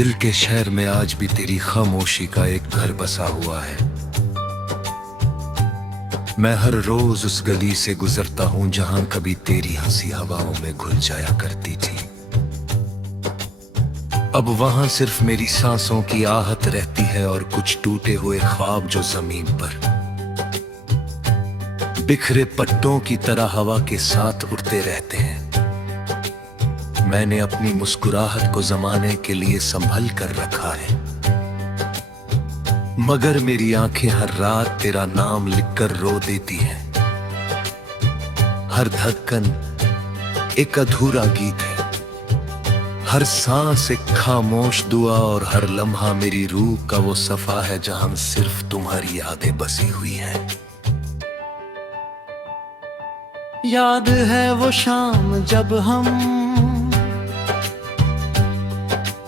दिल के शहर में आज भी तेरी खामोशी का एक घर बसा हुआ है। मैं हर रोज उस गली से गुजरता हूं जहां कभी तेरी हंसी हवाओं में घुल जाया करती थी। अब वहां सिर्फ मेरी सांसों की आहट रहती है और कुछ टूटे हुए ख्वाब जो जमीन पर बिखरे पट्टों की तरह हवा के साथ उड़ते रहते हैं। मैंने अपनी मुस्कुराहट को जमाने के लिए संभल कर रखा है, मगर मेरी आंखें हर रात तेरा नाम लिखकर रो देती हैं। हर धड़कन एक अधूरा गीत है, हर सांस एक खामोश दुआ और हर लम्हा मेरी रूह का वो सफा है जहां सिर्फ तुम्हारी यादें बसी हुई हैं। याद है वो शाम जब हम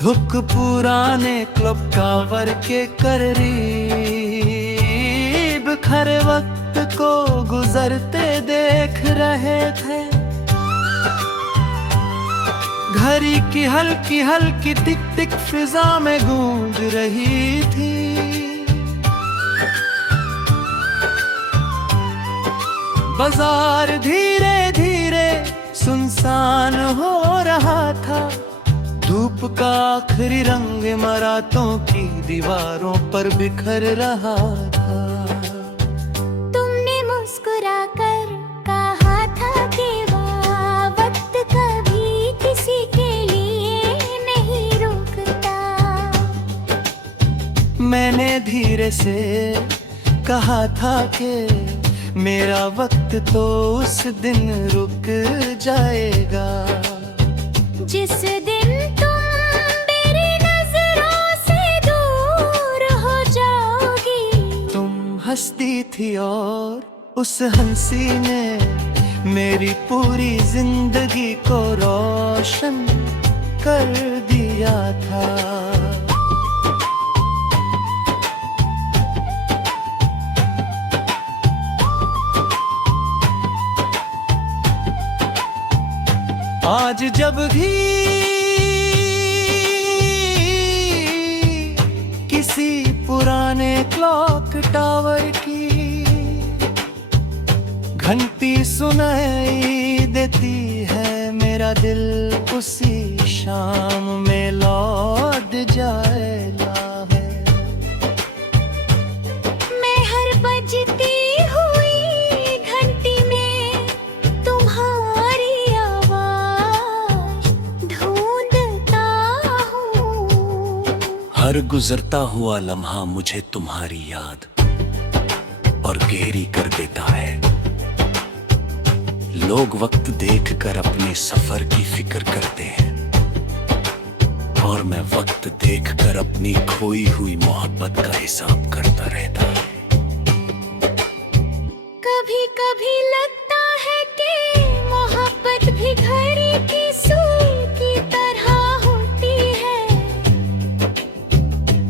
हुक पुराने क्लब कावर के करीब खरे वक्त को गुजरते देख रहे थे। घड़ी की हल्की हल्की टिक टिक फिजा में गूंज रही थी। बाजार धीरे धीरे सुनसान हो रहा था। धूप का आखिरी रंग इमारतों की दीवारों पर बिखर रहा था। तुमने मुस्कुराकर कहा था कि वक्त कभी किसी के लिए नहीं रुकता। मैंने धीरे से कहा था कि मेरा वक्त तो उस दिन रुक जाएगा जिस दिन तुम मेरी नजरों से दूर हो जाओगी। तुम हंसती थी और उस हंसी ने मेरी पूरी जिंदगी को रोशन कर दिया था। आज जब भी किसी पुराने क्लॉक टावर की घंटी सुनाई देती है, मेरा दिल उसी शाम में लौट जाएगा है। मैं हर बजती हुई घंटी में तुम्हारी आवाज ढूंढता हूँ। हर गुजरता हुआ लम्हा मुझे तुम्हारी याद और गहरी कर देता है। लोग वक्त देखकर अपने सफर की फिक्र करते हैं और मैं वक्त देखकर अपनी खोई हुई मोहब्बत का हिसाब करता रहता है। कभी कभी लगता है कि मोहब्बत भी घड़ी की सुई की तरह होती है।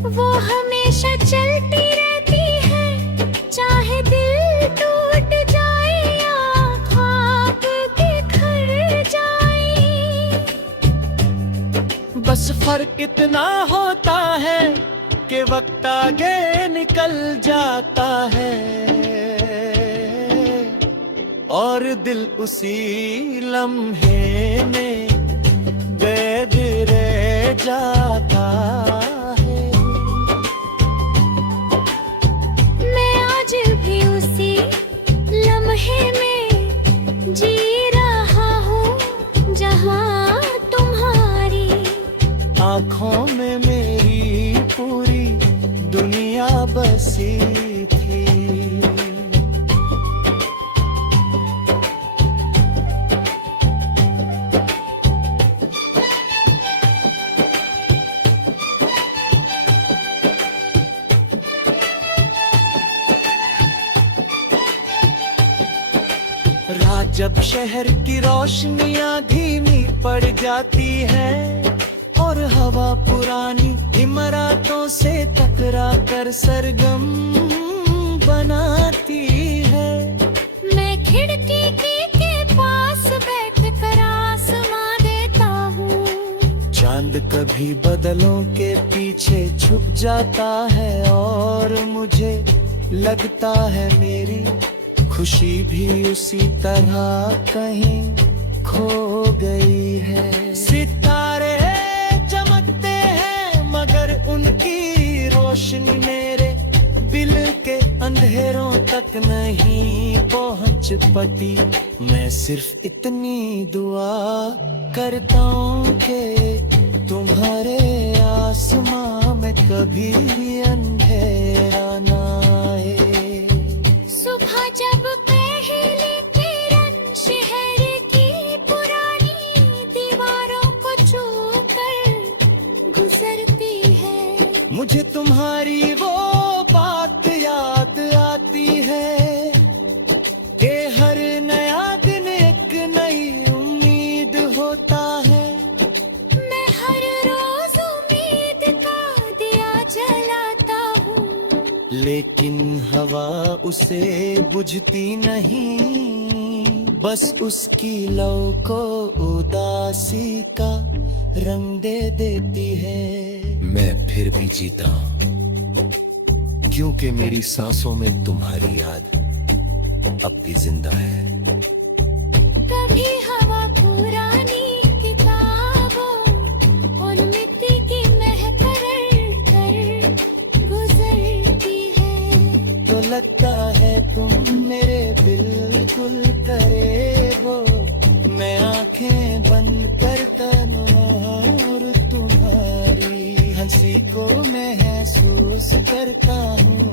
वो हमेशा चलती रहती है, चाहे दिल टूट जाए या ख्वाब बिखर जाए। बस फर्क इतना होता है कि वक्त आगे निकल जाता है और दिल उसी लम्हे में कैद रह जाता है। मैं आज भी उसी लम्हे में जी रहा हूँ जहाँ तुम्हारी आँखों में मेरी पूरी दुनिया बसी थी। रात जब शहर की रोशनियां धीमी पड़ जाती है और हवा पुरानी इमारतों से टकरा कर सरगम बनाती है। मैं खिड़की के पास बैठ कर आसमां देखती चांद कभी बादलों के पीछे छुप जाता है और मुझे लगता है मेरी खुशी भी उसी तरह कहीं खो गई है। सितारे चमकते हैं मगर उनकी रोशनी मेरे दिल के अंधेरों तक नहीं पहुंच पाती। मैं सिर्फ इतनी दुआ करता हूँ कि तुम्हारे आसमां में कभी भी अंधेरा ना आए। सुबह जब पहली किरण शहर की पुरानी दीवारों को छू कर गुजरती है, मुझे तुम्हारी वो बात याद आती है कि हर नया दिन एक नई उम्मीद होता है। मैं हर रोज उम्मीद का दिया जलाता हूँ, लेकिन हवा उसे बुझती नहीं, बस उसकी लौ को उदासी का रंग दे देती है। मैं फिर भी जीता हूँ क्योंकि मेरी सांसों में तुम्हारी याद अब भी जिंदा है। कभी हवा पुरानी किताबों और मिट्टी की महक कर गुजरती है, तो लगता है तुम मेरे बिल्कुल करीब हो। मैं आंखें बंद करता और तुम्हारी हंसी को महसूस करता हूँ।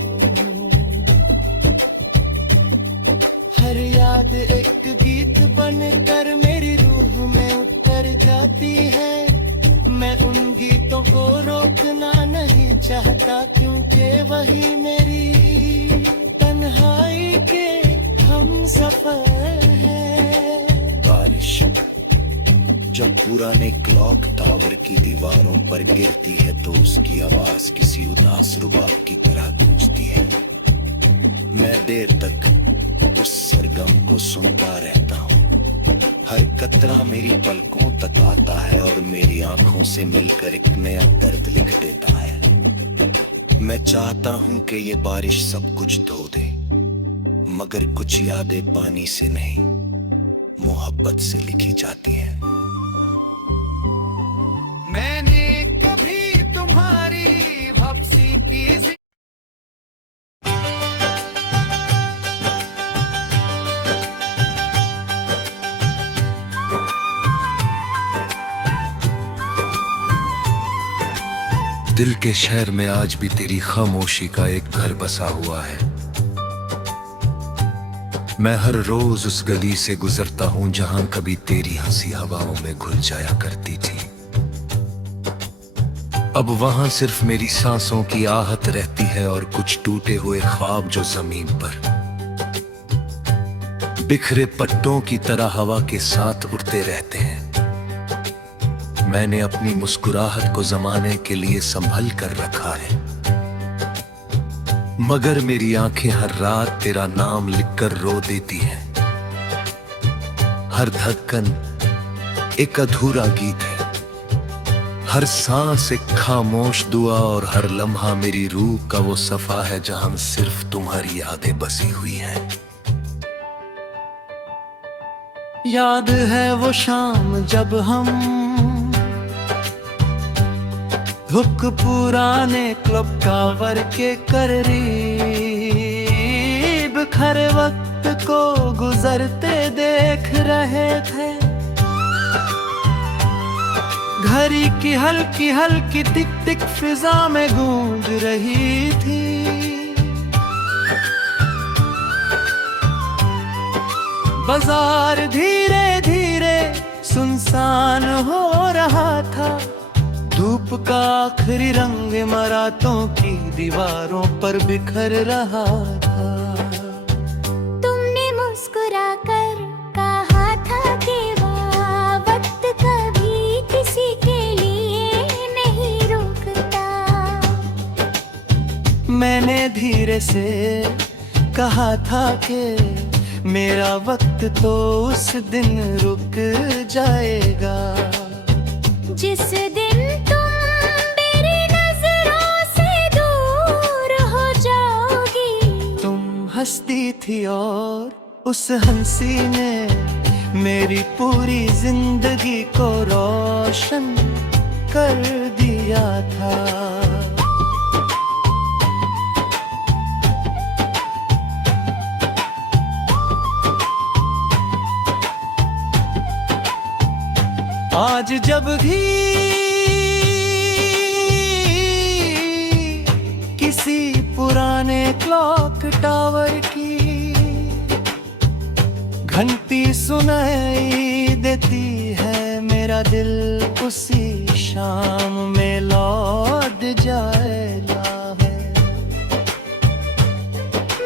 हर याद एक गीत बनकर मेरी रूह में उतर जाती है। मैं उन गीतों को रोकना नहीं चाहता क्योंकि वही मेरी तन्हाई के हम सफर है। बारिश जब पुराने क्लॉक टावर की दीवारों पर गिरती है तो उसकी आवाज किसी उदास रुबाब की तरह गूंजती है। मैं देर तक उस सरगम को सुनता रहता हूँ। हर कतरा मेरी पलकों तक आता है और मेरी आंखों से मिलकर एक नया दर्द लिख देता है। मैं चाहता हूँ कि ये बारिश सब कुछ धो दे, मगर कुछ यादें पानी से नहीं मोहब्बत से लिखी जाती हैं। मैंने कभी तुम्हारी वापसी की दिल के शहर में आज भी तेरी खामोशी का एक घर बसा हुआ है। मैं हर रोज उस गली से गुजरता हूँ जहां कभी तेरी हंसी हवाओं में घुल जाया करती थी। अब वहां सिर्फ मेरी सांसों की आहट रहती है और कुछ टूटे हुए ख्वाब जो जमीन पर बिखरे पत्तों की तरह हवा के साथ उड़ते रहते हैं। मैंने अपनी मुस्कुराहट को जमाने के लिए संभल कर रखा है, मगर मेरी आंखें हर रात तेरा नाम लिखकर रो देती हैं। हर धड़कन एक अधूरा गीत है, हर सांस एक खामोश दुआ और हर लम्हा मेरी रूह का वो सफा है जहां सिर्फ तुम्हारी यादें बसी हुई हैं। याद है वो शाम जब हम हुक पुराने क्लब टावर के करीब खरे वक्त को गुजरते देख रहे थे। घड़ी की हल्की हल्की टिक टिक फिजा में गूंज रही थी। बाजार धीरे धीरे सुनसान हो रहा था। धूप का आखिरी रंग इमारतों की दीवारों पर बिखर रहा था। तुमने मुस्कुराकर कहा था कि वक्त कभी किसी के लिए नहीं रुकता। मैंने धीरे से कहा था कि मेरा वक्त तो उस दिन रुक जाएगा जिस दिन हंसती थी और उस हंसी ने मेरी पूरी जिंदगी को रोशन कर दिया था। आज जब भी किसी पुराने क्लॉक टावर की घंटी सुनाई देती है, मेरा दिल उसी शाम में लौट जाएगा है।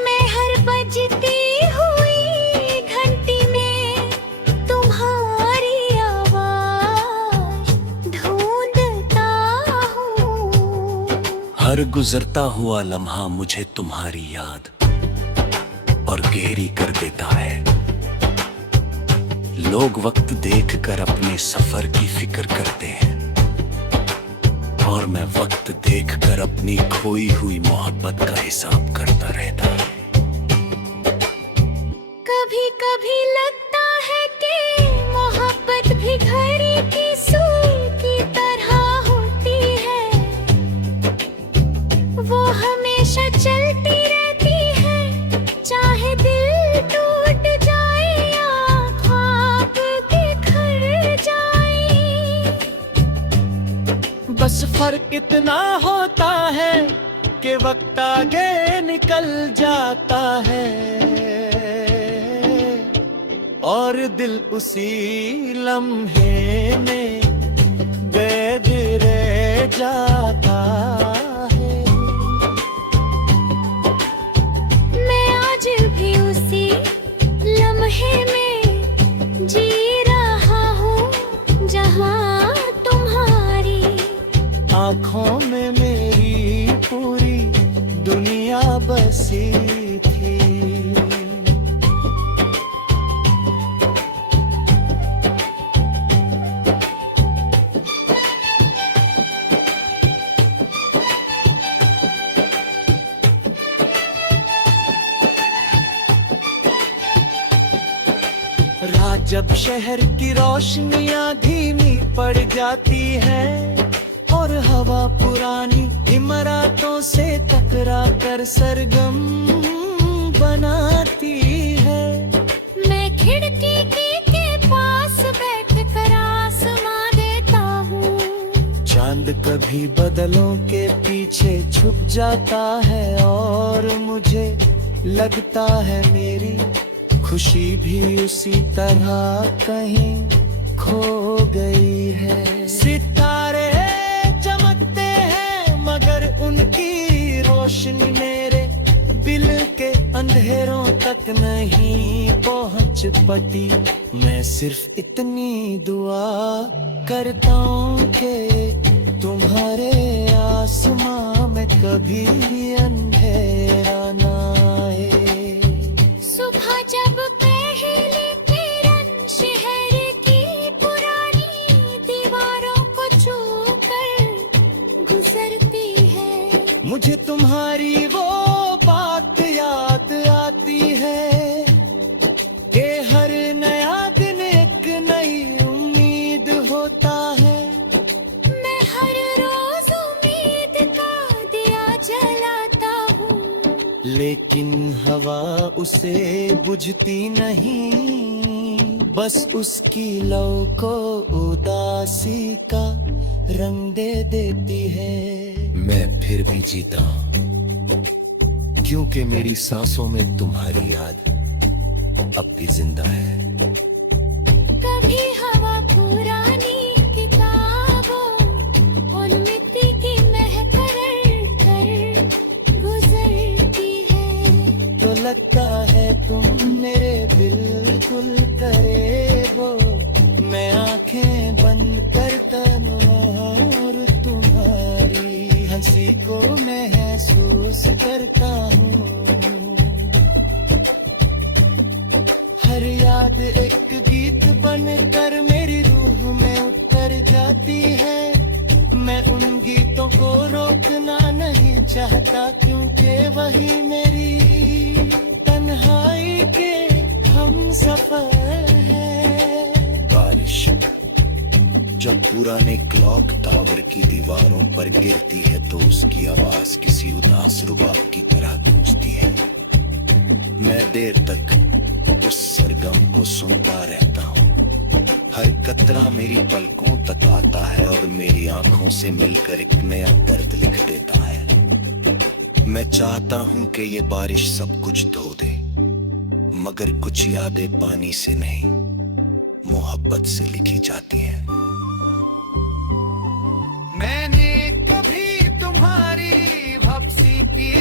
मैं हर बजती हुई घंटी में तुम्हारी आवाज ढूंढता हूँ। हर गुजरता हुआ लम्हा मुझे तुम्हारी याद और गहरी कर देता है। लोग वक्त देखकर अपने सफर की फिक्र करते हैं और मैं वक्त देखकर अपनी खोई हुई मोहब्बत का हिसाब करता रहता है। कभी कभी लगता है कि मोहब्बत भी घड़ी की सुई की तरह होती है, वो हमेशा चलती रहती है, चाहे दिल टूट जाए या ख्वाब बिखर जाए। बस फर्क इतना होता है कि वक्त आगे निकल जाता है और दिल उसी लम्हे में कैद रह जाता है। मैं आज भी उसी लम्हे में जी रहा हूँ, जहाँ तुम्हारी आँखों में मेरी पूरी दुनिया बसी थी। रात जब शहर की रोशनियां धीमी पड़ जाती है और हवा पुरानी इमारतों से टकरा कर सरगम बनाती है, मैं खिड़की के पास बैठ कर आसमां देखता हूँ। चांद कभी बादलों के पीछे छुप जाता है और मुझे लगता है मेरी खुशी भी उसी तरह कहीं खो गई है। सितारे चमकते हैं मगर उनकी रोशनी मेरे दिल के अंधेरों तक नहीं पहुंच पाती। मैं सिर्फ इतनी दुआ करता हूँ कि तुम्हारे आसमां में कभी भी अंधेरा ना आए। सुबह जब पहली किरण शहर की पुरानी दीवारों को छू कर गुजरती है, मुझे तुम्हारी वो बात याद आती है कि हर नया दिन एक नई उम्मीद होता है। मैं हर रोज उम्मीद का दिया जलाता हूँ, लेकिन हवा उसे बुझती नहीं, बस उसकी लौ को उदासी का रंग दे देती है। मैं फिर भी जीता हूँ क्योंकि मेरी सांसों में तुम्हारी याद अब भी जिंदा है। कभी हवा पुरानी किताबों उन मिट्टी की महक कर गुजरती है, तो लगता है तुम मेरे बिल्कुल करीब हो। मैं आंखें बंद करता और तुम्हारी हंसी को महसूस करता हूँ। हर याद एक गीत बनकर मेरी रूह में उतर जाती है। मैं उन गीतों को रोकना नहीं चाहता क्योंकि वही मेरी तन्हाई के हम सफर है। बारिश जब पुराने क्लॉक टावर की दीवारों पर गिरती है तो उसकी आवाज किसी उदास रुबाब की तरह गूंजती है। मैं देर तक उस सरगम को सुनता रहता हूँ। हर कतरा मेरी पलकों तक आता है और मेरी आंखों से मिलकर एक नया दर्द लिख देता है। मैं चाहता हूँ कि ये बारिश सब कुछ धो दे, मगर कुछ यादें पानी से नहीं, मोहब्बत से लिखी जाती हैं। मैंने कभी तुम्हारी वापसी की